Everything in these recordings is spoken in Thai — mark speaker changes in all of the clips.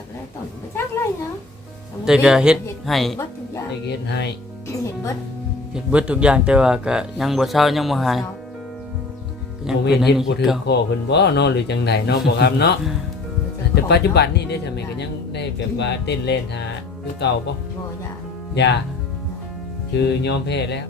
Speaker 1: แล้วต้นบ่จักไรเนาะ
Speaker 2: แต่ก็เฮ็ดให้
Speaker 1: เบิดทุกอย่าง
Speaker 3: ได้เฮ็ดให้
Speaker 1: เฮ็ดเบิด
Speaker 2: เฮ็ดเบิดทุกอย่างแต่ว่าก็ยังบ่เช้ายังบ่หายยั
Speaker 3: บ่
Speaker 2: ง
Speaker 3: เวี
Speaker 2: เป็
Speaker 3: ย
Speaker 2: น
Speaker 3: น
Speaker 2: อัน
Speaker 3: เฮ็ด
Speaker 2: นี้
Speaker 3: บ่
Speaker 2: คือ
Speaker 3: ถือ
Speaker 2: เก่า
Speaker 3: ข้อเพิ่นบ่เนาะหรือจังไดเนาะบ่ครับเนาะแต่ปัจจุบันนี้ได้ทำไมก็ยังได้แบบว่าเต้นเล่นหาคือเก่าบ่
Speaker 1: บ่ยา
Speaker 3: อย่าคือยอมแพ้แล้ว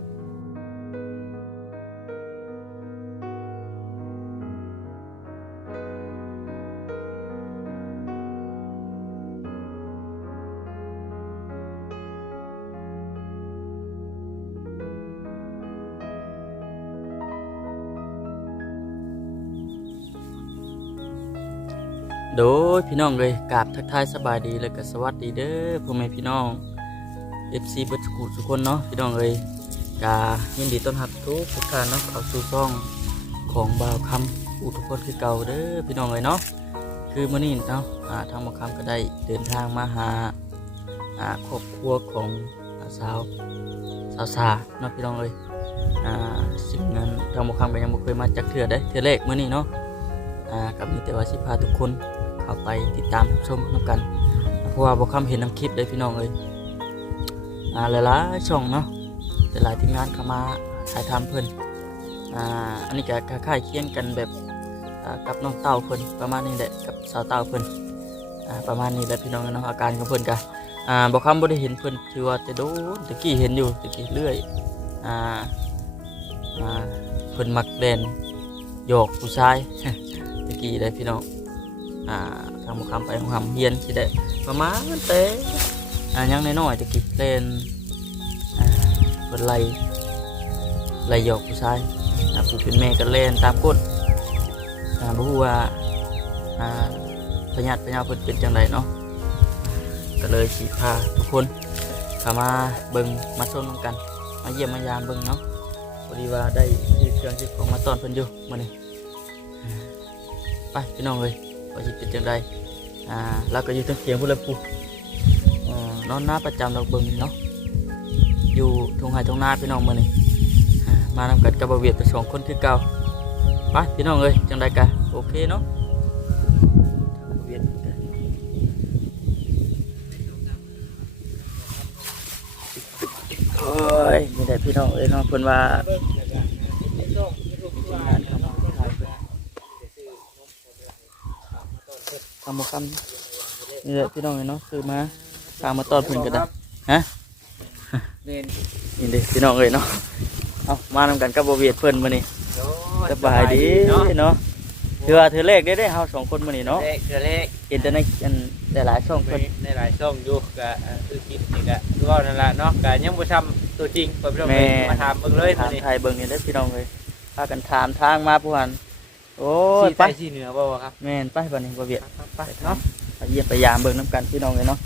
Speaker 2: โดยพี่น้องเลยกราบทักทายสบายดีแล้วก็สวัสดีเด้อพ่อแม่พี่น้อง FC เบิดทุกคนเนาะพี่น้องเอ้ยกายินดีต้อนรับทุกท่านเนาะเข้าสู่ช่องของบ่าวคำอุทุกคนคือเก่าเด้อพี่น้องเอ้ยเนาะคือมื้อนี้เนาะทางบ่าวคำก็ได้เดินทางมาหาครอบครัวของสาวสาเนาะพี่น้องเอ้ยสิ่งนั้นทางบ่าวคำก็ยังบ่เคยมาจักเทื่อได้เทื่อแรกมื้อนี้เนาะกับมีแต่ว่าสิพาทุกคนเข้าไปติดตามชมนํกันเพราะว่าบ่าวคำเห็นนำคลิปเลยพี่น้องเอ้ยหลายๆช่องเนาะแต่หลายทีมงานเข้ามาถ่ายทำเพิ่นอันนี้ก็คล้ายๆเคียงกันแบบกับน้องเต้าเพิ่นประมาณนี้แหละกับสาวเต้าเพิ่นประมาณนี้แหละพี่น้องเนาะอาการของเพิ่นก็บ่คำบ่ได้เห็นเพิ่นถือว่าแต่โดนตะกี้เห็นอยู่ตะกี้เรื่อยเพิ่นมักเล่นหยอกผู้ชาย ตะกี้ได้พี่น้องทางบ่คำไปของหำเฮียนสิได้ประมาณแต่ยังน้อยๆตะกี้เล่นเพิ่นไล่หยอกผู้ชายผู้เป็นแม่ก็เล่นตามกฎบ่ฮู้ว่าพญาติพญาเพิ่นเป็นจังไดเนาะก็เลยสิพาทุกคนเข้ามาเบิ่งมาชมนำกันมาเยี่ยมมายามเบิ่งเนาะพอดีว่าได้ซื้อเครื่องซื้อของมาต้อนเพิ่นอยู่มื้อนี้ไปพี่น้องเอ้ยว่าสิเป็นจังไดเราก็อยู่เถียงพุ่นละปู่นอนหน้าประจำดอกเบิ่งเนาะอยู่ทุ่งไร่ทุ่งนาพี่น้องมื้อนี้มานำกันกับบ่าวเวียดไปสองคนคือเก่าไปพี่น้องเอ้ยจังได๋กะโอเคเนาะโอ้ยมีแต่พี่น้องเอ้ยเนาะเพิ่นว่าทำบ่คำนี่แหละพี่น้องเอ้ยเนาะซื้อมาฝากมาต้อนเพิ่นก็ได้ฮะนี่เด้พี่น้องเอ้ยเนาะเอามานำกันกับบ่าวเวียดเพิ่นมื้อนี้สบายดีเนาะถือว่าถือเลขได้เฮาสองคนมื้อนี้เนาะ
Speaker 3: เลข
Speaker 2: เห็นแต่ในแต่หลายช่องเพิ่น
Speaker 3: ในหลายช่องอยู่ก็คือคลิปนี่ก็คือว่านั่นล่ะเนาะก็ยังบ่ทำตัวจริงเพิ่นมาถามเบิ่งเลย
Speaker 2: ถามไทยเบิ่งนี่เด้อพี่น้องเอ้ยพากันถามทางมาผู้หันโอ้ย
Speaker 3: ไป
Speaker 2: ไป
Speaker 3: ที่เหนือบ่ครับ
Speaker 2: แม่นไปบัดนี้บ่เวียด
Speaker 3: ไปเนาะ
Speaker 2: ไปเยี่ยมไปยามเบิ่งน้ำกันพี่น้องเลยเนาะ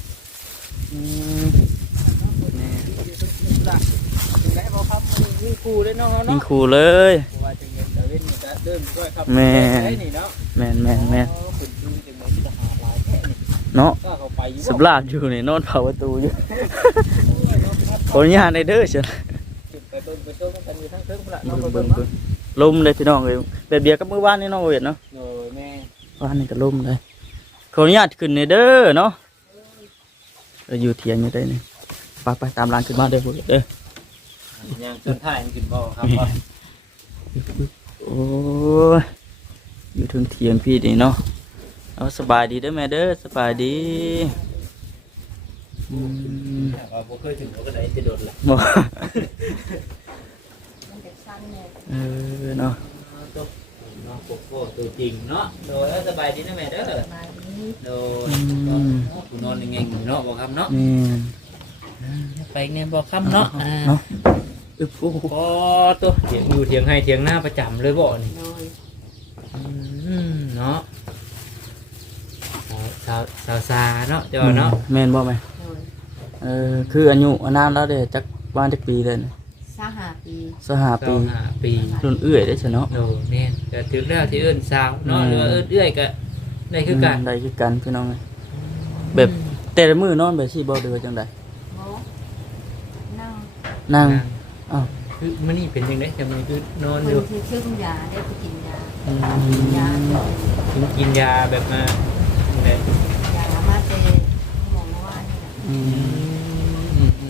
Speaker 3: ยิงคู่เลยเนาะ
Speaker 2: ยิงขู่เลย
Speaker 3: ว่าจังเงินตะเว้นจะเดินด้วยครับ
Speaker 2: แม่
Speaker 3: นี่เนาะ
Speaker 2: แม่นแม่นแม่น
Speaker 3: คุณดูจังเหมือนทหารหลายแค่นี่
Speaker 2: เนาะ
Speaker 3: ก็เข้าไปอยู่
Speaker 2: สำลาดอยู่นี่นอนเผาประตูอยู่ขออนุญาตในเด้อเชิญ
Speaker 3: ไปเบิ่งไปชมกันอยู่ทั้งเทิงพุ่นล่ะ
Speaker 2: เบิ่งลมเลยพี่น้องเลยแบบเดียวกับมื้อวานนี่เนาะเวียดเนาะ
Speaker 3: โอ้ยแม่
Speaker 2: วานนี่ก็ลมเลยขออนุญาตขึ้นในเด้อเนาะอยู่เถียงอยู่ได้นี่ไปตามร้านขึ้นมาเด้อเวียดเด้อ
Speaker 3: ยังจนถ่ายมันขึ้นบ่ครับ
Speaker 2: โอ้ยอยู่ถึงเถียงพี่นี่เนาะเอาสบายดีเด้อแม่เด้อสบายดี
Speaker 3: บ่เคยถึงก็ได้จะโดนละ
Speaker 2: บ่
Speaker 1: มันจะสั้นเนี่ย
Speaker 2: เนาะ
Speaker 3: น้องโกโก้ตัวจริงเนาะโดยสบายดีนะแม่เด้อ
Speaker 1: มานี้
Speaker 3: โดยผู้นอนยังไงเนาะบ่ครับเนาะ
Speaker 2: แม่น
Speaker 3: ไปเนี่ยบ่ครับเนาะ
Speaker 2: เนาะอึบโอ้โห
Speaker 3: พอตัวเถียงอยู่เถียงให้เถียงหน้าประจำเลยบ่นี่
Speaker 1: โดย
Speaker 3: เนาะสาวซาเนาะเจ้าเนาะ
Speaker 2: แม่นบ่แม่
Speaker 1: โดย
Speaker 2: คืออายุอานามแล้วเด้จักบ้านจักปีเลยนะ
Speaker 1: 5 ปี
Speaker 2: สหปี
Speaker 3: ปี
Speaker 2: รุ่นเอื้อยได้ซะเนาะ
Speaker 3: โดแม่นก็ถึงแล้วที่เอิ้นสาวเนาะหรือว่าเอื้อยก็ได้คือกัน
Speaker 2: ได้คือกันพี่น้องแบบแต่ละมื้อนอนแบบสิบ่เด้อจังได๋
Speaker 1: โบนั่ง
Speaker 2: นั่งอ้าว
Speaker 3: คือมื้อนี้เป็นจังได๋จะมื้อคือนอน
Speaker 1: ค
Speaker 3: อยู่
Speaker 1: นที่ชื่อยาได้ไปกินยา
Speaker 2: อื
Speaker 1: กินยาม
Speaker 3: กินยาแบบมาจังได๋
Speaker 1: ยามาเต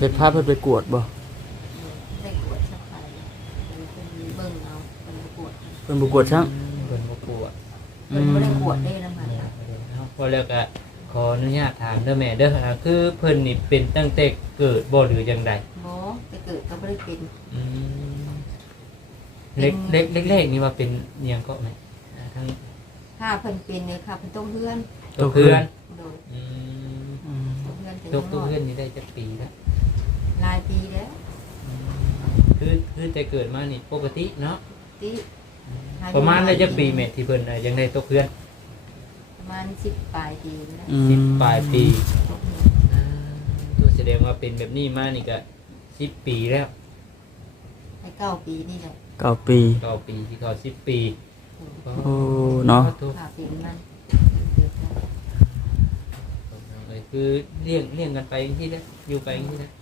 Speaker 2: ไปพาเพิ่นไปกวดบ่
Speaker 1: ได้กวดสักไปเป็นเบิ่งเอาเป็นกวด
Speaker 2: เพิ่นบ่กวดซัง
Speaker 3: เพิ่นบ่กลัว
Speaker 1: เป็นไม่ได้กวดได้แล้วมัน
Speaker 3: พอแล้วก็ขออนุญาตถามเด้อแม่เด้อคือเพิ่นนี่เป็นตั้งแต่เกิดบ่หรือจังใด
Speaker 1: หมอจะเกิดก็ไม่ได้เป็น
Speaker 3: อืมเล็กๆนี่ว่าเป็นเนียงก็ไหมทั้ง
Speaker 1: ข้าเพิ่นเป็นเลยค่ะเพิ่นต้องเพื่อน
Speaker 3: ตัวเพื่อน
Speaker 1: โดย
Speaker 3: อืม
Speaker 1: ต้องเพื่อนแต่
Speaker 3: ตั
Speaker 1: ยั
Speaker 3: ว
Speaker 1: ง
Speaker 3: ตัว
Speaker 1: น้อย
Speaker 3: เพื่อนนี่ได้จักปีแล้ว
Speaker 1: หลายปีแล้ว
Speaker 3: คือแต่เกิดมานี่ปกติเนาะ
Speaker 1: ที่
Speaker 3: ประมาณได้จักปีแม่ที่เพิ่นยังได้ตัวเพื่อน
Speaker 1: ประมาณ10 ปลายปีแล้ว
Speaker 3: 10ปลายปี
Speaker 1: ตกเพื่อน
Speaker 3: ตัวแสดงว่าเป็นแบบนี้มานี่ก็10ปีแล้ว
Speaker 1: ให้9 ปีนี่แหละ
Speaker 2: 9 ปี
Speaker 3: 9ปีที่เขา10 ปี
Speaker 2: โอ้เนาะ
Speaker 1: ข้าเป็นมัน
Speaker 3: คือเลี้ยงกันไปอย่างที่นะอยู่ไปอย่างที่นะ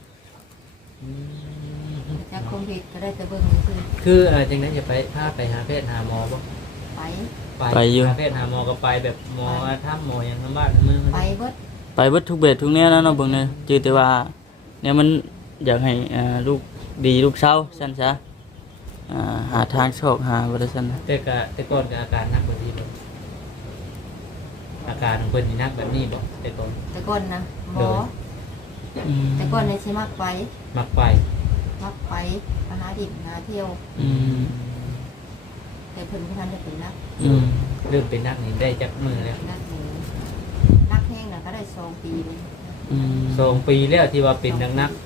Speaker 1: จากคงผิดก็ได้แต่เบิ่งคือ
Speaker 3: คือจังนั้นจะไปพาไปหาแพทย์หาหมอบ่
Speaker 1: ไป
Speaker 2: ไปอยู่
Speaker 3: หาแพทย์หาหมอก็ไปแบบหมอถ้ำหมออย่างน้ำบ้านน้ำเมือง
Speaker 1: ไปเบิด
Speaker 2: ไปเบิดทุกเบ็ดทุกแนวแล้วเนาะเบิ่งเนี่ยจือแต่ว่าเนี่ยมันอยากให้ลูกดีลูกเศร้าซั่นซะหาทางโชคหาบ่ได้ซั่นนะ
Speaker 3: แต่ก่อนก็อาการหนักกว่านี้บ่อาการของเพิ่นนี่หนักแบบนี้บ่แต่ก่อน
Speaker 1: แต่ก่อนนะหมอ
Speaker 2: อืม
Speaker 1: แต่ก่อนในสิมักไป
Speaker 3: มักไป
Speaker 1: มักไปหาดิบหาเที่ยว
Speaker 2: อืม
Speaker 1: แต่เพิ่นบ่ทันได้เป็นนัก
Speaker 2: อืม
Speaker 3: เริ่มเป็นนักนี่ได้จักมือแล้ว
Speaker 1: นักหนึ่งนักแห้งน่ะก็ได้2 ปีเลย
Speaker 2: อืม
Speaker 3: 2 ปีแล้วที่ว่าเป็นนัก
Speaker 1: นัก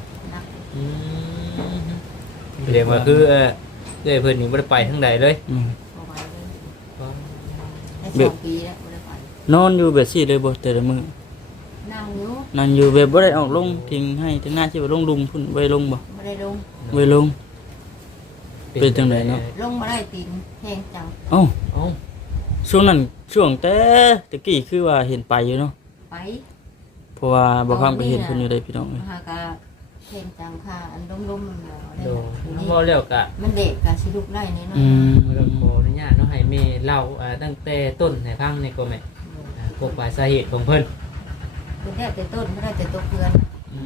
Speaker 3: แสดงว่าคือเพิ่นนี่บ่ได้ไปทางใดเลย
Speaker 2: อืม
Speaker 1: บ่ไหวเลยได้2 ปีแล้วบ่ได้ไป
Speaker 2: นอนอยู่แบบซี่เลยบ่แต่ละมื้อ
Speaker 1: นั่งอยู่
Speaker 2: นั่นอยู่แบบบ่ได้ออกลงทิ้งให้ทั้งหน้าที่ว่าลงลุมพุ่นไว้ลงบ่
Speaker 1: บ่ได้ลง
Speaker 2: ไว้ลง เป็นจังไดเนาะ
Speaker 1: ลงมาได้ตีนแห้งจัง
Speaker 2: เอ้า
Speaker 3: เอ้า
Speaker 2: ช่วงนั้นช่วงแต่ตะกี้คือว่าเห็นไปอยู่เนาะ
Speaker 1: ไป
Speaker 2: เพราะว่าบ่ความก็เห็นเพิ่นอยู่ได้พี่น้องเอ้ย
Speaker 1: หากะแห้งจังค่ะอันล้มๆมันบ่ได้
Speaker 3: โด
Speaker 1: นะ
Speaker 3: บ่แล้วก็
Speaker 1: มันเด็กกะสิลุกไล่นี่เนาะ
Speaker 2: อืม
Speaker 3: เราขออนุญาตเนาะให้แม่เล่าตั้งแต่ต้นให้ฟังในก็แม่พวกปลายสาเหตุของเพิ่น
Speaker 1: เพิ่นได้แต่ต้นเพิ่นได้แต่ตัวเพื่อน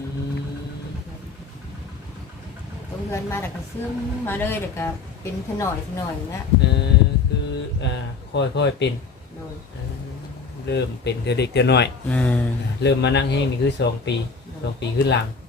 Speaker 1: ตัวเพื่อนมาแล้วก็ซึมมาเลยแล้วก็เป็นถนอยนะ
Speaker 3: คือค่อยๆเป็น
Speaker 1: โดย
Speaker 3: เริ่มเป็นเธอเด็กเธอน้อย
Speaker 2: แม่
Speaker 3: เริ่มมานั่งแห้งนี่คือ2 ปี 2 ปีขึ้นหลัง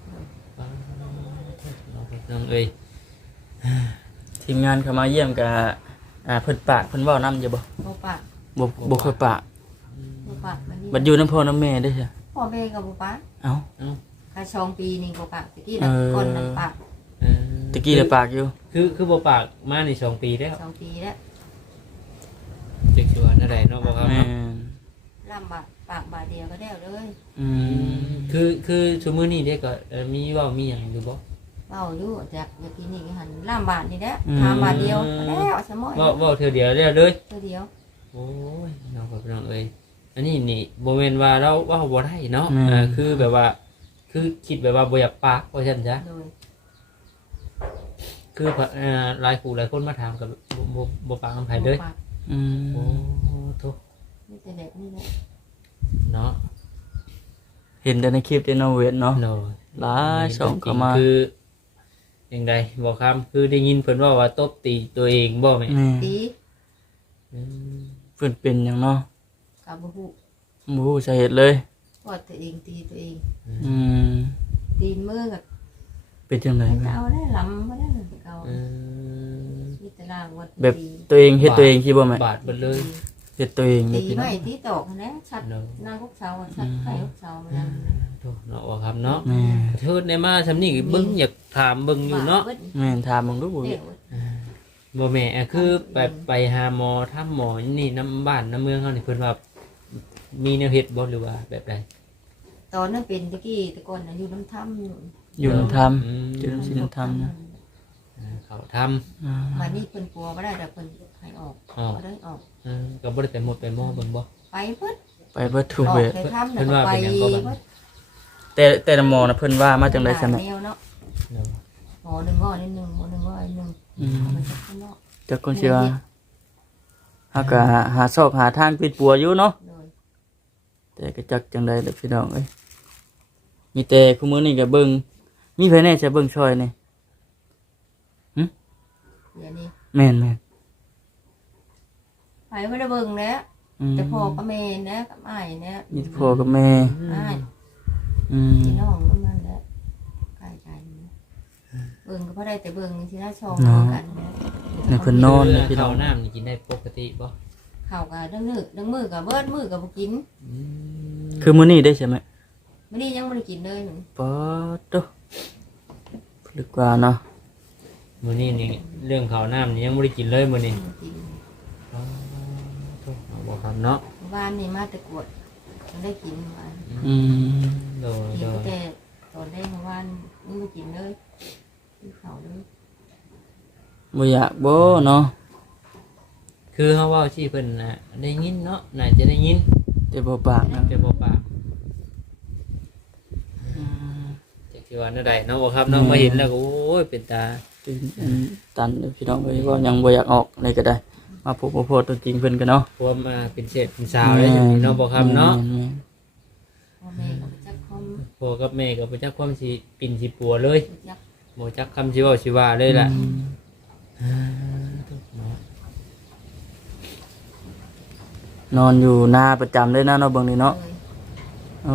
Speaker 3: น้องเอ้ย
Speaker 2: ทีมงานเข้ามาเยี่ยมก็เพิ่นปากเพิ่นเว้านำอยู่บ่
Speaker 1: บ่ปะ
Speaker 2: บ่ค่อยปาก
Speaker 1: บ่ปะมันนี่
Speaker 2: บัดอยู่นำพ่อนำแม่เด้อจ้ะ
Speaker 1: พ่อแม่ก็บ่ปะ
Speaker 2: เอ้า
Speaker 1: ค่า2 ปีนี่บ่ปะตะกี้น่ะก่อนนั้นปะ
Speaker 2: ตะกี้ได้ปากอยู่
Speaker 3: คือบ่ปากมาใน2 ปีแล้ว
Speaker 1: 2 ปีแล้ว
Speaker 3: เด็กชวนอะไรเนาะบ่ครับ
Speaker 2: แม่
Speaker 1: ลำบากปากบาทเดียวก็ได้เลย
Speaker 2: อืม
Speaker 3: คือชั่วมื้อนี้เด็กก็มีเว้ามีหยังอยู่บ่
Speaker 1: เว้าอยู่จากเมื่อกี้นี่หันลำบาทนี่แหละ3 บาทเดียวก็แล้วสมอย
Speaker 3: เว้าเทื่อเดียวแล้วเลย
Speaker 1: ตัวเดียว
Speaker 3: โอ้ยน้องกับน้องเอ้ยอันนี้นี่บ่แม่นว่าเราเว่าบ่ได้เนาะคือแบบว่า คือคิดแบบว่าบ่อยากปากว่าซั่นจ้ะ
Speaker 1: โดย
Speaker 3: คือหลายผู้หลายคนมาถามกับบ่ปากคำไผเลย
Speaker 1: บ่ปาก
Speaker 2: อืม
Speaker 3: โอ้โธ่
Speaker 1: นี่แต่แบบนี้แหละ
Speaker 3: เนาะ
Speaker 2: เห็นแต่ในคลิปที่น้องเวทเนาะ
Speaker 3: เนาะ
Speaker 2: หลายช่องเข้ามา
Speaker 3: คือจังไดบ่คำคือได้ยินเพิ่นว่าตบตีตัวเองบ่แม่
Speaker 2: แม่
Speaker 1: ตี
Speaker 3: อืม
Speaker 2: เพิ่นเป็นหยังเนาะ
Speaker 1: กับบ่ฮู้
Speaker 2: บ่ฮู้สาเหตุเลย
Speaker 1: ว่าตัวเองตีตัวเอง
Speaker 2: อืม
Speaker 1: ตีนมือกับ
Speaker 2: เป็นจังไดแม่
Speaker 1: เอาได้ลำบ่ได้เอา
Speaker 3: อืม
Speaker 1: มีแต่ล่างว่า
Speaker 2: แบบตัวเองเฮ็ดตัวเองคิดบ่แม่
Speaker 3: บาดเบิดเลย
Speaker 2: เฮ็ดตัวเอง
Speaker 1: ตี
Speaker 2: นี่พี่น้อ
Speaker 1: ไม่
Speaker 2: ง
Speaker 1: ตีตอกนะชัด
Speaker 3: เนาะ
Speaker 1: นางกุกเสาชัดไข่กุกเสามันนั่น
Speaker 3: โธ่เนาะว่าครับเนาะ
Speaker 2: แม่
Speaker 3: โทษในมาซำนี้เบิ่งอยากถามเบิ่งอยู่เนาะ
Speaker 2: แม่นถามมึงดูบ่
Speaker 1: เดี๋ยว
Speaker 3: บ่แม่คือไปหาหมอทำหมอนี่น้ำบ้านน้ำเมืองเฮานี่เพิ่นว่ามีแนวเฮ็ดบ่หรือว่าแบบใด
Speaker 1: ตอนนั้นเป็นตะกี้แต่ก่อนอยู่น้ำถ้ำอยู่
Speaker 2: อยู่นำธรรม
Speaker 3: อืม
Speaker 2: อยู่นำศีลนำธรรมนะ
Speaker 3: เขาทำ
Speaker 2: อ่า
Speaker 1: มานี่เพิ่นกลัวบ่ได้แต่เพิ่นให้ออก
Speaker 3: อ๋อ
Speaker 1: ก็ได้ออก
Speaker 3: ก็บ่ได้ไปหมดไปหม้อเบิ่งบ่
Speaker 1: ไปเพิ่น
Speaker 2: ไปเบิดทุก
Speaker 1: ออ
Speaker 2: เว
Speaker 1: ก
Speaker 2: ท
Speaker 1: ไปถ้ำ
Speaker 3: เพิ่นว่า
Speaker 1: ไป
Speaker 3: เป็นหยังก็บัด
Speaker 2: แต่ละหมอน่ะเพิ่นว่ามาจังได๋ซั่น
Speaker 1: แน
Speaker 2: น่ะ
Speaker 1: วเนาะ
Speaker 3: เนาะ
Speaker 1: หมอหนึ่งก้อนนิดหนึ่งหมอหนึ่งก้อนนิดหนึ่ง
Speaker 2: อืม
Speaker 1: เอามาจากข้างนอก
Speaker 2: จักคนสิว่าเฮาก็หาซอกหาทางปิดปัวอยู่เนาะ
Speaker 1: โดย
Speaker 2: แต่ก็จักจังได๋ล่ะพี่น้องเอ้ยมีแต่คุมื้อนี้ก็เบิ่งมีไผแน่จะเบิ่งช่วยนี่
Speaker 1: เดี๋ยวนี้
Speaker 2: แม่น
Speaker 1: ไปไม่ได้เบิ่งแล้ว
Speaker 2: ๆ
Speaker 1: แต่พ่อกับแม่นะกับอ้ายนะ
Speaker 2: มีแต่พ่อกับแม่
Speaker 1: อ้าย
Speaker 2: อืม
Speaker 1: พี่น้องนั่นมันแหละใกล้ๆนะเบิ่งก็พอได้แต่เบิ่งสิน่าชมกันนะ
Speaker 2: ในเพิ่นนอน
Speaker 3: คือ
Speaker 2: นะพี่น้
Speaker 3: ข้า
Speaker 2: อ
Speaker 3: ว
Speaker 2: ง
Speaker 3: น้ำนี่กินได้ปกติบ่
Speaker 1: ข้าวก็ดังนึกดังมือก็เบิดมือก็บ่กิน
Speaker 3: อืม
Speaker 2: คือมื้อนี้ได้ใช่ไหม
Speaker 1: มื้อนี้ยังบ่ได้กินเลยหนู
Speaker 2: ปอดโตลึกกว่าเนาะ
Speaker 3: มื้อนี้นี่เรื่องข้าวน้ำนี่ยังบ่ได้กินเลยมื้อนี้
Speaker 1: บ่กิน
Speaker 3: อ๋อโถ่เอาบ่ครับเนาะ
Speaker 1: เมื่อวานนี่มาแต่กวดยังได้กินเมื่อวาน
Speaker 2: อืม
Speaker 3: โดย
Speaker 1: กิ
Speaker 3: โด
Speaker 1: น
Speaker 3: ย
Speaker 1: แต่ตอนแรกเมื่อวานนี่บ่กินเลยกินข้าวเลย
Speaker 2: บ่อยากบ่เนาะ
Speaker 3: คือเฮาเว้าที่เพิ่นน่ะได้ยินเนาะน่าจะได้ยิน
Speaker 2: แต่บ่ปากนะ
Speaker 3: แต่บ่ปากจักสิว่าแนวใดเนาะบ่ครับเนาะมาเห็นแล้วก็โอ้ยเป็นตา
Speaker 2: ตันเด้อพี่น้องเอ้ยว่ายังบ่อยากออกอะไรก็ได้ มาพบมาโพดตัวจริงเพิ่นกันเนาะ
Speaker 3: พวมาเป็นเศษเป็นสาวแล้วอยู่นี่เนาะบ่ครับเนาะ
Speaker 1: พ่อแม่ก็ไปจักคอม
Speaker 3: พ่อกับแม่ก็บ่จักความสิปิ่นสิปัวเลย
Speaker 1: ไปจัก
Speaker 3: บ่จักคำสิเว้าสิว่าเลยล่ะ
Speaker 2: นอนอยู่หน้าประจำเลยนะเนาะเบิ่งนี่เนาะ
Speaker 1: เลย
Speaker 2: โอ้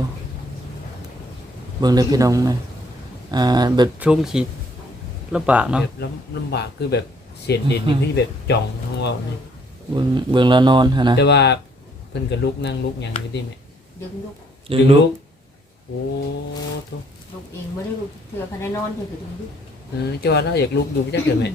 Speaker 2: เบิ่งได้พี่น้องไหมแบบชุ่มชีลำบากเนาะ
Speaker 3: แบบลำบากคือแบบเสียดเด่นอยู่ที่แบบจ่องของเรานี่
Speaker 2: เบิ่งแล้วนอนหั่นนะ
Speaker 3: แต่ว่าเพิ่นก็ลุกนั่งลุกหยังอยู่ดิแม่
Speaker 1: ดึงลูก
Speaker 3: ดึงลุกโอ้โต
Speaker 1: ลูกเองบ่ได้ลูกเถื่อคันได้นอนเถื่อก็ดึงลูก
Speaker 3: จังว่าเราอยากลุกดูจักเด้อแม่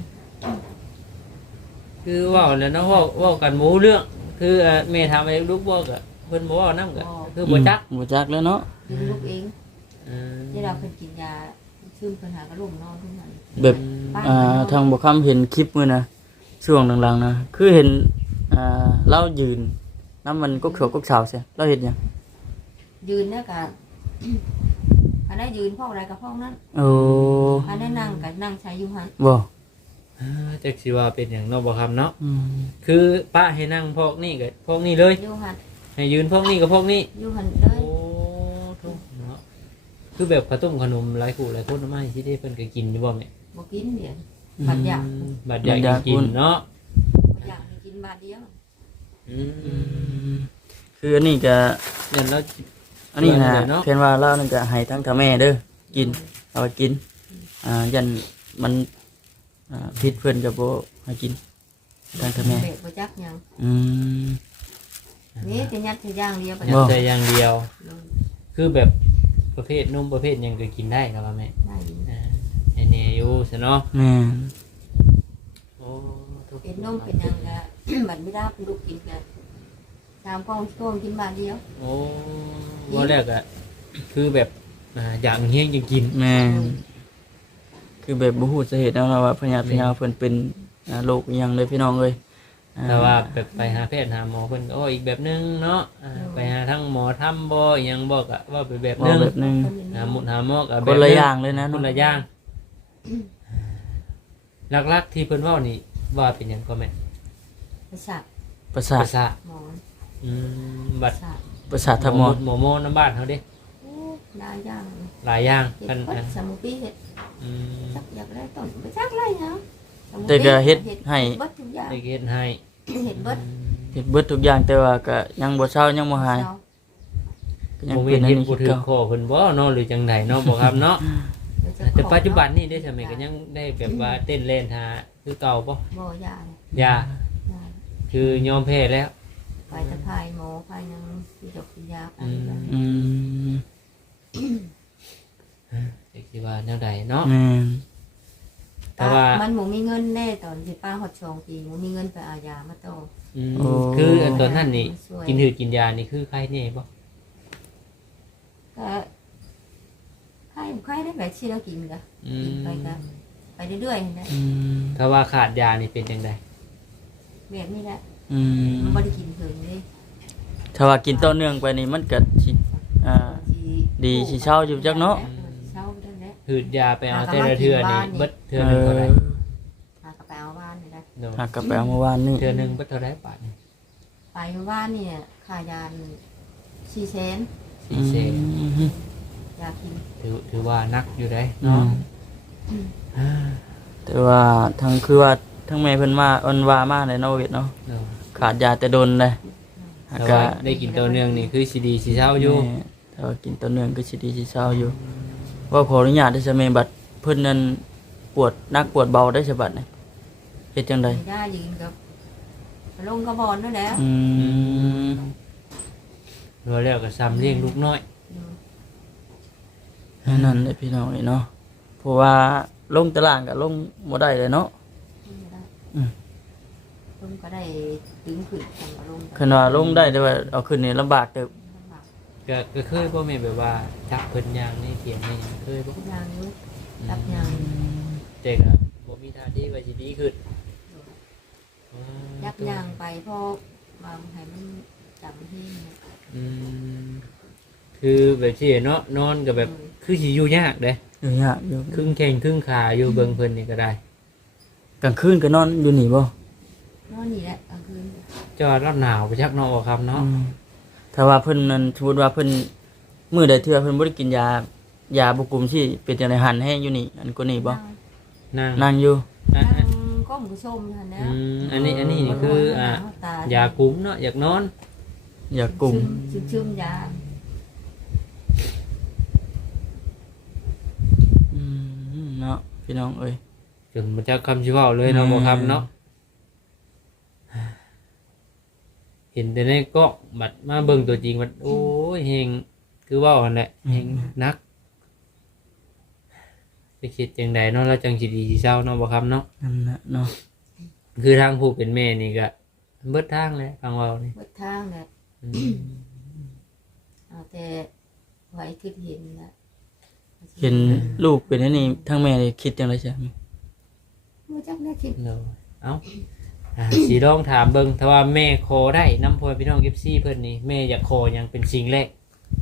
Speaker 3: คือเว้าแล้วเนาะเว้ากันหมู่เรื่อง คือแม่ถามว่าลุกบ่ก็เพิ่นบ่เว้านำก็คือบ่จัก
Speaker 2: บ่จักแล้วเนาะ
Speaker 1: ดึงลูกเอง
Speaker 3: อืม
Speaker 1: ที่เราเพิ่นกินยาซึมเพิ่นหากระลมนอนทุกวัน
Speaker 2: แบบ ทางบ่คำเห็นคลิปมื้อนะช่วงหลังๆนะคือเห็นเรายืนน้ำมันก็เขียวก็ขาวใช่เราเห็นหยัง
Speaker 1: ยืนเนี่ยก็คันได้ยืนพอกอะไรกับพอกนั้น
Speaker 2: โอ้
Speaker 1: คันได้นั่งก็นั่งใช้อยู่หัน
Speaker 2: บ่
Speaker 3: จักสิว่าเป็นหยังเนาะบ่ครับเนาะ
Speaker 2: อืม
Speaker 3: คือป้าให้นั่งพอกนี่ก็พอกนี่เลย
Speaker 1: อยู่หัน
Speaker 3: ให้ยืนพอกนี่ก็พอกนี่
Speaker 1: อยู่หันเลย
Speaker 3: โอ้ทุกเนาะคือแบบข้าวต้มขนมหลายคู่หลายคนมาให้ที่ได้เพิ่นก็กินอยู่บ่แม่
Speaker 1: บ่กินเดี๋ยวบัดอยาก
Speaker 3: บัดอยากกินเนาะ
Speaker 1: บัดอยากให้กินบาดเดียว
Speaker 2: คืออันนี้ก็
Speaker 3: เดี๋ยวเรา
Speaker 2: อันนี้นะ
Speaker 3: เนาะ
Speaker 2: เพียนว่าเรานี่ก็ให้ทั้งทาแม่เด้อกินเอาไปกินยันมันพิษเพิ่นก็บ่ให้กินทั้งทาแม่
Speaker 1: เบะบ่จักหยัง
Speaker 2: อืม
Speaker 1: นี่จะยัดจะย่างเดียวไป
Speaker 3: อยากใจอย่างเดียว
Speaker 1: เลย
Speaker 3: คือแบบประเภทนมประเภทหยังก็กินได้ครับว่าแม่
Speaker 1: ได้อยู่
Speaker 3: ให้แน่อยู่ซะเนาะ
Speaker 2: แม่น
Speaker 3: โอ้ทุก
Speaker 1: เป็นนมเป็นหยังก็ บัดไม่ได้ลูกกินกัน3กล่องโต้มกินบาดเดียว
Speaker 3: โอ้ว่าแรกอะคือแบบอยากเฮี้ยงจะกิน
Speaker 2: แม่นคือแบบบ่ฮู้สาเหตุแล้วว่าพญาติพญาเพิ่นเป็นโรคอิหยังเลยพี่น้องเอ้ย
Speaker 3: แต่ว่าแบบไปหาแพทย์หาหมอเพิ่นก็อีกแบบนึงเนาะไปหาทั้งหมอทำบ่อีหยังบอกอะว่าไปแบบ
Speaker 2: บ่
Speaker 3: นึง
Speaker 2: แบบนึง
Speaker 3: หาหมอหาหมอก็
Speaker 2: คนละอย่างเลยนะ
Speaker 3: คนละอย่างหลักๆที่เพิ่นเว้านี่ว่าเป็นหยังก็แม่
Speaker 1: ประสาท
Speaker 2: ประสา
Speaker 3: ป
Speaker 2: ท
Speaker 3: ระสาท
Speaker 1: หมอน
Speaker 3: บั
Speaker 1: ป
Speaker 3: ด
Speaker 1: ระสาท
Speaker 2: ประสาททางหมอ
Speaker 3: หมอโมน้ำบ้านเขาเด้
Speaker 1: โอ้ได้ย่าง
Speaker 3: หลายอย่าง
Speaker 1: เฮ็
Speaker 3: กั
Speaker 1: ด
Speaker 3: น
Speaker 1: สมุปีเฮ็ด
Speaker 3: อืม
Speaker 1: จักอยากได้ต้นไปจักไรเนาะ
Speaker 2: แต่ก็เฮ็ดให้
Speaker 1: เบิดทุกอย่าง
Speaker 3: ได้เฮ็ดให้
Speaker 1: เฮ็ดเบิด
Speaker 2: เฮ็ดเบิดทุกอย่างแต่ว่าก็ยังบ่เศร้ายังบ่หายก็ยัง
Speaker 3: บ่
Speaker 2: เป็
Speaker 3: มี
Speaker 2: นอัน
Speaker 3: เฮ็ด
Speaker 2: นี้
Speaker 3: บ่
Speaker 2: คือ
Speaker 3: ถือ
Speaker 2: เก่า
Speaker 3: คอเพิ่นบ่เนาะหรือจังไดเนาะบ่ครับเนาะแต่ปัจจุบันนี่ได้สมัยก็ยังได้แบบว่าเต้นเล่นหาคือเก่าบ่
Speaker 1: บ่ยา
Speaker 3: อย่า
Speaker 1: ยา
Speaker 3: คือยอมแพ้แล้ว
Speaker 1: ไปตะไคร้หมอไปยังที่จกกินยาไป
Speaker 2: อืม
Speaker 3: จักสิว่าแนวใดเนาะ
Speaker 2: แม่น
Speaker 3: แต่ว่า
Speaker 1: มันหมูมีเงินแน่ตอนที่ป้าหดชองปีหมูมีเงินไปเอายามาต่อ
Speaker 3: คืออันตอนนั้นนี่กินหืดกินยานี่คือใครแน่บ่
Speaker 1: ก็ไข้ได้แบบที่เรากินก็กินไปก็ไปเรื่อยๆนะ
Speaker 2: อืม
Speaker 3: ถ้าว่าขาดยานี่เป็นจังได
Speaker 1: แบบนี้แหละ
Speaker 2: อืม
Speaker 1: มันบ่ได้กินเพิ่งเลย
Speaker 2: ถ้าว่ากินต่อเนื่องไปนี่มันก็สิดีสิเช้าอยู่จักเนาะ
Speaker 1: เช้าได้แล้ว
Speaker 3: หืดยาไปเอาแต่ละเทื่อนี่เบิดเทื่อหนึงเท่าไหร่
Speaker 1: หากระเป๋าบ้านนี่นะ
Speaker 3: เนาะ
Speaker 2: หากกลับไปเอาเมื่อวานนี่
Speaker 3: เทื่อหนึงเบิดเท่าไหร่บาทนี่
Speaker 1: ไปบ้านเนี่ยค่ายาน400,000
Speaker 3: 4เซน
Speaker 2: อืม
Speaker 1: อยากกิน
Speaker 3: ถือว่านักอยู่ได้
Speaker 2: อื
Speaker 3: เนาะ
Speaker 2: มแต่ว่าทั้งคือว่าทั้งแม่เพิ่นมาอ่อนว่ามาเลยเนาะเวทเนาะ
Speaker 3: เนาะ
Speaker 2: ขาดยาแต่โดนเลย
Speaker 3: แต่
Speaker 2: ก็
Speaker 3: ว่าได้กินตัวเนื่องนี่คือสิดีสิเช้าอยู่
Speaker 2: แม่ถ้าว่ากินต่อเนื่องก็สิดีสิเช้าอยู่ว่าขออนุญาตได้ซะแม่บัดเพิ่นนั้นปวดนักปวดเบาได้ซะบัดนี่เฮ็ดจังได๋
Speaker 1: ไม่ได้ยืนกับลงกระบอลนั่นแหละ
Speaker 2: อืม
Speaker 3: รวยแล้วก็ซ้ำเลี้ยงลูกน้อย
Speaker 2: นั่นแหละพี่น้องเนาะเพราะว่าลงตารางก็ลงบ่ได้เลยเนาะ อืม
Speaker 1: ลงก็ได้ถึงขึ้นทางลง
Speaker 2: คันว่าลงได้แต่ว่าเอาขึ้นนี่ลำบากเติบ
Speaker 3: ก็เคยบ่แม่นแบบว่าจับเพิ่นยางในเขียงนี่เคยบ่
Speaker 1: ยางยุบรับยาง
Speaker 3: แต่ก็บ่มีท่าที่ว่าสิดีขึ้น
Speaker 1: ยับยางไปเพราะว่าให้มันจำที่
Speaker 3: อืมคือแบบที่เนาะนอนก็แบบคือสิอยู่ยากเด้
Speaker 2: อยู่ยากอยู่
Speaker 3: ครึ่งแข้งครึ่งขาอยู่เบิ่งเพิ่นนี่ก็ได้
Speaker 2: กลางคืนก็นอนอยู่นี่บ่
Speaker 1: นอนนี่แหละกลางคืน
Speaker 3: จอดแล้วหนาวไปจักเนาะครับเนาะ
Speaker 2: อืมถ้าว่าเพิ่นนั้นสมมุติว่าเพิ่นมื้อใดเทื่อเพิ่นบ่ได้กินยาบ่กลุ่มที่เป็นจังได๋หันแห้งอยู่นี่อันกว่านี้บ่
Speaker 3: นั่ง
Speaker 2: นั่งอยู่
Speaker 3: อ่ะ
Speaker 1: นั่งก้มชมทันแล้ว
Speaker 3: อันนี้นี่คือยาคุ้มเนาะอยากนอน
Speaker 2: อย่ากลุ่ม
Speaker 1: ซึมยา
Speaker 2: เนาะพี่น้องเอ้ย
Speaker 3: จนมันจะคำชิเว่าเลยเนาะบ่ครับเนาะเห็นแต่ในกล้องบัดมาเบิ่งตัวจริงบัดโอ้ยเฮงคือเว่ากันแหละเฮงนักจะคิดจังใดเนาะแล้วจังสิดีสิเศร้าเนาะบ่ครับเนาะ
Speaker 2: นั่นน่ะเนาะ
Speaker 3: คือทางผู้เป็นแม่นี่ก็เบิดทางเลยฟังเว้านี่
Speaker 1: เบิดทางเลย
Speaker 3: อืม
Speaker 1: เอาแต่ไว้คิดเห็นนะ
Speaker 2: เห็นลูกเป็นอันนี้ทั้งแม่นี่คิดจังได๋ใช่มั้ย
Speaker 1: เมื่อจักได้คิด
Speaker 3: เนาะเอ้าสิลองถามเบิ่งถ้าว่าแม่ขอได้นำพ่อพี่น้อง FC เพิ่นนี่แม่อยากขอหยังเป็นสิ่งแรก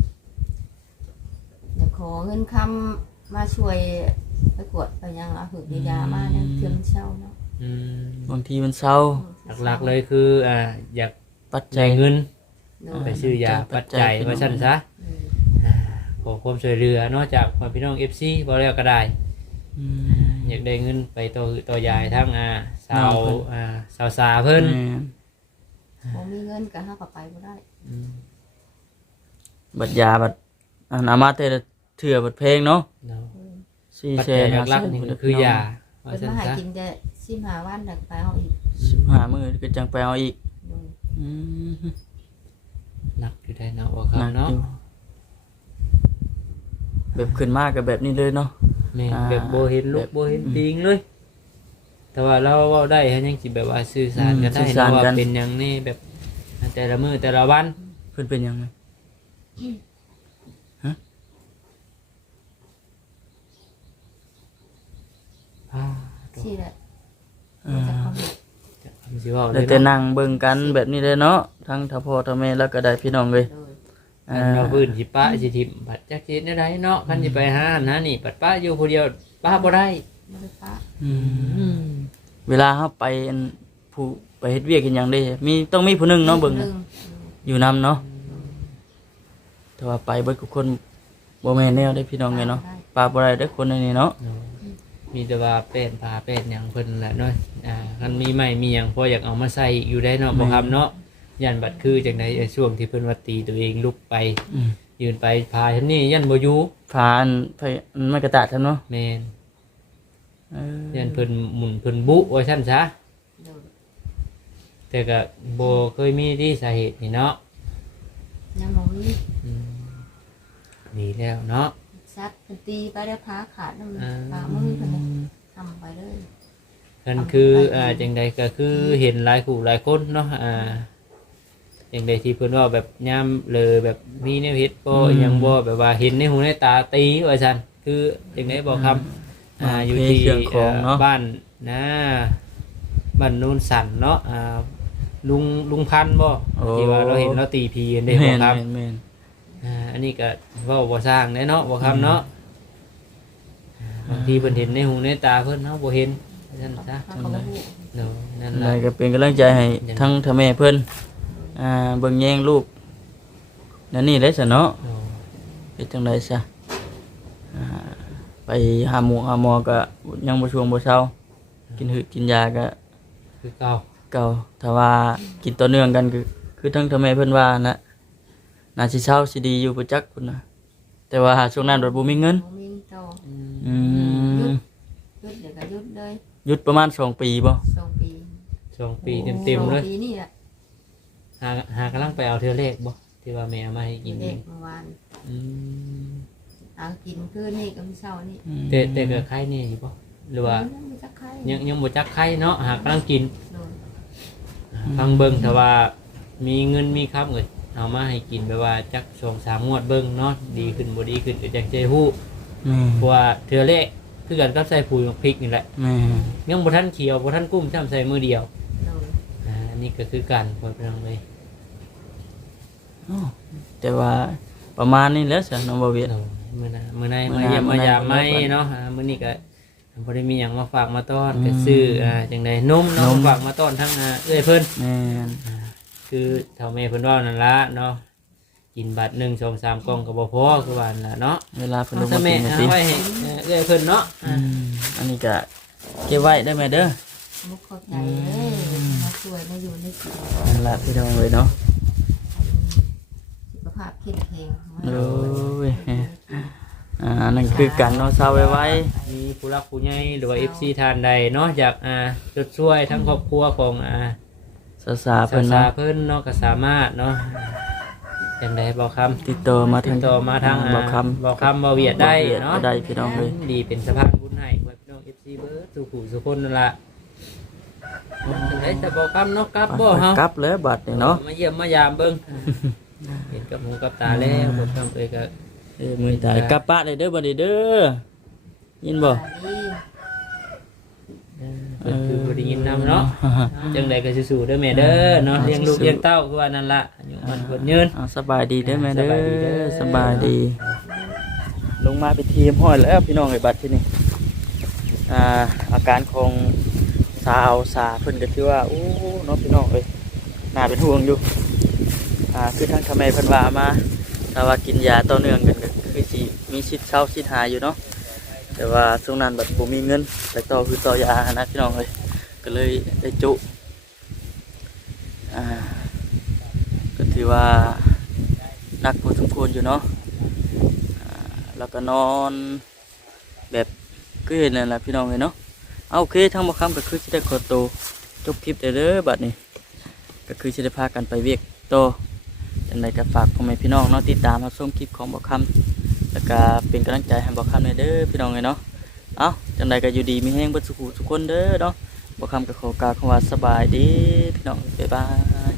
Speaker 1: จะขอเงินคำมาช่วยไปกวดไปยังเอาหืดยามาเนี่ยเทียมเช่าเนาะ
Speaker 3: อืม
Speaker 2: บางทีมันเศร้า
Speaker 3: หลักๆเลยคืออยาก
Speaker 2: ปัจจั
Speaker 3: จ่าย ยเงิน
Speaker 1: โดย
Speaker 3: ไปซื้อยาปัจจัยว่าซั่นซะขอความช่วยเหลือนอกจากพี่น้อง FC บ่แล้วก็ได้
Speaker 2: อืม
Speaker 3: อยากได้เงินไปต่อยายทั้งสา
Speaker 2: น้อ
Speaker 3: ว
Speaker 2: งเพิ่น
Speaker 3: สาวสาเพิ่น
Speaker 2: แม่น
Speaker 1: ผมมีเงินก็ห้ากับไปก็ได้
Speaker 3: อืม
Speaker 2: บัดยาบัดอันอามาแต่ละเถื่อบัดเพลงเนาะ
Speaker 3: เนาะ
Speaker 2: 4
Speaker 3: ปัจ
Speaker 2: แส
Speaker 3: จัย
Speaker 2: น
Speaker 3: หลักๆนี่ก็คือยาว่า
Speaker 1: เป็น
Speaker 3: ซั่น
Speaker 1: มาหา
Speaker 3: ซะ
Speaker 1: กินจะชิมหาวันดักไปเอาอีก
Speaker 2: 15มื้อก็จังไปเอาอีก
Speaker 1: โดย
Speaker 2: อืม
Speaker 3: หนักอยู่ได้เนาะว่าครั
Speaker 2: หนั
Speaker 3: บ
Speaker 2: ก
Speaker 3: เนาะ
Speaker 2: อยู่แบบขึ้นมากกับแบบนี้เลยเนาะ
Speaker 3: แม่
Speaker 2: อ่า
Speaker 3: แบบบ่เห็นลู
Speaker 2: แบ
Speaker 3: ก
Speaker 2: บ
Speaker 3: บ่เห็นติงเลย แต่ว่าเราเว้าได้ฮะยังสิแบบว่าสื่อสารกันได้
Speaker 2: สื่อสาร
Speaker 3: เนาะว่า
Speaker 2: กัน
Speaker 3: เป็นหยังนี่แบบแต่ละมื้อแต่ละวัน
Speaker 2: เพิ่นเป็นหยังไง
Speaker 1: ที่แหละ
Speaker 2: อ่า
Speaker 1: จะเข้ามา
Speaker 3: สิเว้าเล
Speaker 2: แล้ว
Speaker 3: ย
Speaker 2: แต่
Speaker 3: เนาะ
Speaker 2: นั่งเบิ่งกันแบบนี้เลยเนาะทั้งถ้าพ่อถ้าแม่แล้วก็ได้พี่น้องเลย
Speaker 1: โดย
Speaker 2: อ่า
Speaker 3: เราพื้นสิป้าสิทิมบัดจักเฮ็ดได้เนาะคันสิไปหาอันนั้นนี่ปัดป้าอยู่ผู้เดียวป้าบ่ได้
Speaker 1: ไม่ได้ฟ้า
Speaker 2: อืมเวลาเฮาไปอันผู้ไปเฮ็ดเวียกกันหยังได้มีต้องมีผู้หนึงเนาะเบิ่ง
Speaker 1: ห
Speaker 2: น่ะ
Speaker 1: นึ่ง
Speaker 2: อยู่นํเนาะแต่ว่าไปเบิดทุกคนบ่แม่นแนวได้พี่น้องไงเนาะปาบ่ได้เด้อคนในนี้เนาะ
Speaker 3: มีแต่ว่าเป็นปลาเป็นหยังเพิ่นแหละเนาะคันมีใหม่มีหยังพออยากเอามาใส่อยู่ได้เนาะบ่ครับเนาะยันบัดคือจังไดช่วงที่เพิ่นว่าตีตัวเองลุกไป
Speaker 2: อืม
Speaker 3: ยืนไปพาฉันนี่ยันบ่อยู่
Speaker 2: ฝาอันไผอันมันกระตาดซั่นเนาะ
Speaker 3: แม่น
Speaker 2: เออ
Speaker 3: ยันเพิ่นหมุนเพิ่นบุว่าซั่นซะ
Speaker 1: โดย
Speaker 3: แต่ก็บ่เคยมีที่สาเหตุนี่เนาะ
Speaker 1: ยังมองนี่
Speaker 3: อืมนี่แล้วเนาะ
Speaker 1: ซัดเป็นตีไปได้พ้าขาดนั่น
Speaker 3: อ่า
Speaker 1: ขามือกันเลยทำไปเลย
Speaker 3: กันคือจังใดก็คือเห็นหลายคู่หลายคนเนาะจังใดที่เพิ่นว่าแบบยามเลยแบบมีแนวเฮ็ดบ่ยังบ่แบบว่าเห็นในหูในตาตีว่าซั่นคือจังไดบ่ครับอยู่ที่
Speaker 2: เครื่องของเนาะ
Speaker 3: บ้านนะบ้านนูนสันเนาะลุงพันธุ์บ่ที่ว่าเราเห็นเราตีพีกันได้บ่ครับ
Speaker 2: แม่น
Speaker 3: อันนี้ก็เว้าบ่สร้างได้เนาะบ่ครับเนาะบางทีเพิ่นเห็นในหูในตาเพิ่นเฮาบ่เห็นนั่นซะ
Speaker 1: ถ้าเขาไม่พูด
Speaker 3: เนาะนั่น
Speaker 2: ๆ
Speaker 3: ล่ะ
Speaker 2: ได้ก็เป็นกำลังใจให้ทั้งพ่อแม่เพิ่นเบิ่งแยงลูกนั่นนี่ได้ซะเนาะ
Speaker 3: เนาะ
Speaker 2: เฮ็ดจังไดซะไปหาหมอก็ยังบ่ช่วงบ่เช้ากินหืดกินยาก็
Speaker 3: คือเก่า
Speaker 2: เก่าถ้าว่ากินต่อเนื่องกันคือทั้งทำไมเพิ่นว่านะน่าสิเช้าสิดีอยู่ประจักพุ่นน่ะแต่ว่าช่วงนั้นบ่มีเงิน
Speaker 1: บ่มีโต
Speaker 2: อืม
Speaker 1: หยุดเดี๋ยวก็หยุดเลย
Speaker 2: หยุดประมาณ2 ปีบ่
Speaker 1: 2 ปี
Speaker 3: 2 ปีเต็มๆเลย
Speaker 1: 2 ปีนี่แหละ
Speaker 3: หากำลังไปเอาเทือเลขบ่ที่ว่าแม่เอามาให้กินเอ
Speaker 1: เด็ก
Speaker 3: ง
Speaker 1: เมื่อวาน
Speaker 3: อืม
Speaker 1: เอากินคืนนี่กับมื้อเช้านี่
Speaker 3: แต่ก็ไข้นี่อยู่บ่หรือว่า
Speaker 1: ยังบ่จักไข้
Speaker 3: ยังบ่จักไข้เนาะหากำลังกิน
Speaker 1: โดน
Speaker 3: ฟังเบิ่งถ้าว่ามีเงินมีครับเอ้ยเอามาให้กินแบบว่าจัก2-3 งวดเบิ่งเนาะดีขึ้นบ่ดีขึ้นก็จังใจฮู้
Speaker 2: แม่
Speaker 3: เพราะว่าเทือเลขคือกันกับใส่ปุ๋ยพริกนี่แหละ
Speaker 2: แม่
Speaker 3: ยังบ่ทันเขียวบ่ทันกุ้มจ้ำใส่มือเดียว
Speaker 1: โดน
Speaker 3: อันนี้ก็คือการปล่อยพลังเลย
Speaker 2: อ้อแต่ว่าประมาณนี้แหล้วซะน้องบ่เวียด
Speaker 3: มื้อนะมื้อใน
Speaker 2: มื้
Speaker 3: มื้
Speaker 2: อ
Speaker 3: อ
Speaker 2: หน้า
Speaker 3: เยี่ยม
Speaker 2: มื้
Speaker 3: มา
Speaker 2: อหน้าย
Speaker 3: ามไม่
Speaker 2: มื้อหน้า
Speaker 3: เนาะมื้อนี้ก็บ่ได้มีหยังมาฝากมาต้อนก็ซื้อจังได๋นมเนาะ
Speaker 2: นม
Speaker 3: ฝากมาต้อนทั้งเอ้ยเพิ่น
Speaker 2: แม่น
Speaker 3: คือเฒ่าแม่เพิ่นว่านั่นละเนาะกินบัตร1 2 3กล่องก็บ่พอคือว่านั่นล่ะเนาะ
Speaker 2: เวลาเพิ่นล
Speaker 3: เอา
Speaker 2: ง
Speaker 3: ซะ
Speaker 2: มา
Speaker 3: แม่
Speaker 2: กินนะ
Speaker 3: เอา
Speaker 2: ติ
Speaker 3: ไว้ให้เอ้ยเพิ่นเนาะ
Speaker 2: อันนี้ก็เก็บไว้ได้ไหมเด้อ
Speaker 1: มุกเข้าใจเลยมาช่วยมาอยู่ในสุข
Speaker 2: นั่นล่ะพี่น้องเอ้ยเนาะ
Speaker 1: สุขภาพเข้มแข็ง
Speaker 2: โอ้ยนั่นคือกันเนาะเศร้าไว้
Speaker 3: มีผู้รักผู้ใหญ่หรือว่า FC ท่านใดเนาะอยากจดช่วยทั้งครอบครัวของ
Speaker 2: ซาๆเพิ่น
Speaker 3: สา
Speaker 2: เนาะ
Speaker 3: เพิ่นเนาะก็สามารถเนาะจังไดบอกคำ
Speaker 2: ติดต่อมาทาง
Speaker 3: ติดต่อมาทาง
Speaker 2: บอกคำ
Speaker 3: บอกคำบ่เวียดได้เนาะ
Speaker 2: ได้พี่น้องเอ้ย
Speaker 3: ดีเป็นสะพานบุญให้ไว้พี่น้อง FC เบิร์ดสู่ผู้สุคนนั่นล่ะจังไดจะบอกคำเนาะกลับบ่เฮาก
Speaker 2: ลับแล้วบัดนี่เนาะ
Speaker 3: มาเยี่ยมมายามเบิ่งเห็นกับหูกับตาแล้วผมทำเอ้ยก็
Speaker 2: มือตายกลับปะได้เด้อบัดนี้เด้อยินบ่
Speaker 3: เพิ่นคือบ่ได้ยินนำเนาะจังไดก็สู้ๆเด้อแม่เด้อเนาะเลี้ยงลูกเลี้ยงเต้าคือว่านั่นล่ะอายุมันเพิ่นยืน
Speaker 2: สบายดีเด้อแม่เด้
Speaker 3: สบายดีเด้
Speaker 2: อ
Speaker 3: อ
Speaker 2: สบายดี ลงมาเป็นทีมห้อยแล้วพี่น้องไอ้บัดที่นี่อาการของสาวสาเพิ่นก็ถือว่าโอ้เนาะพี่น้องเอ้ยน่าเป็นห่วงอยู่คือทางทำไมเพิ่นว่ามาถ้าว่ากินยาต่อเนื่องกันก็คือสิมีสิทธิ์เช่าสิทธิ์หายอยู่เนาะแต่ว่าช่วงนั้นแบบบ่มีเงินแต่ต่อคือต่อยานะพี่น้องเอ้ยก็เลยได้จุก็ถือว่าหนักพอสมควรอยู่เนาะแล้วก็นอนแบบก็เห็นนั่นแหละพี่น้องเลยเนาะเอาโอเคทั้งหมดคำก็คือจะได้ขอตัวจบคลิปเด้อบัดนี้ก็คือจะได้พากันไปเวียกโตจังใดก็ฝากพ่อแม่พี่น้องเนาะติดตามมาชมคลิปของบอกคำแล้วก็เป็นกำลังใจให้บอกคำเลยเด้อพี่น้องเลยเนาะเอาจังใดก็อยู่ดีมีแห้งเบัดสุขุทุกคนเด้อเนาะบอกคำก็ขอกล่าวคำว่าสบายดีพี่น้องบ๊ายบาย